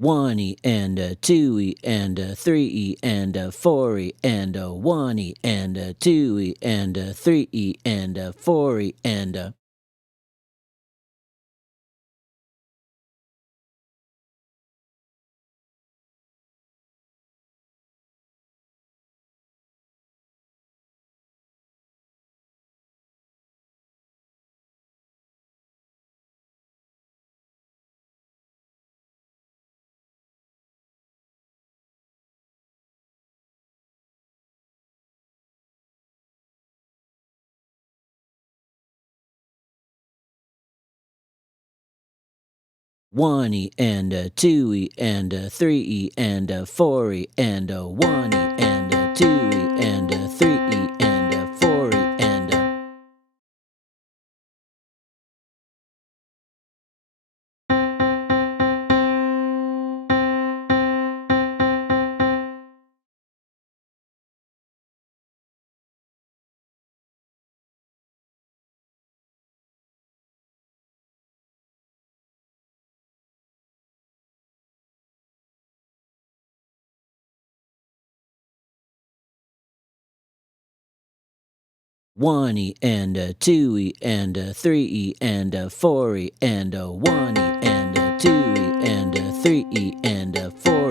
1e and a 2e and a 3e and a 4e and a 1e and a 2e and a 3e and a 4e and a 1e and a 2e and a 3e and a 4e and a 1e and a 2e and a 3e and a 4e and a 1e and a 2e and a 3e and a 4e and a 1e and a 2e and a 3e and a 4e